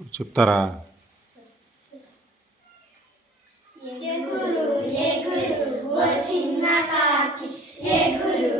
చెప్తారా ఎగురు ఎగురు ఓ చిన్న కాకి ఎగురు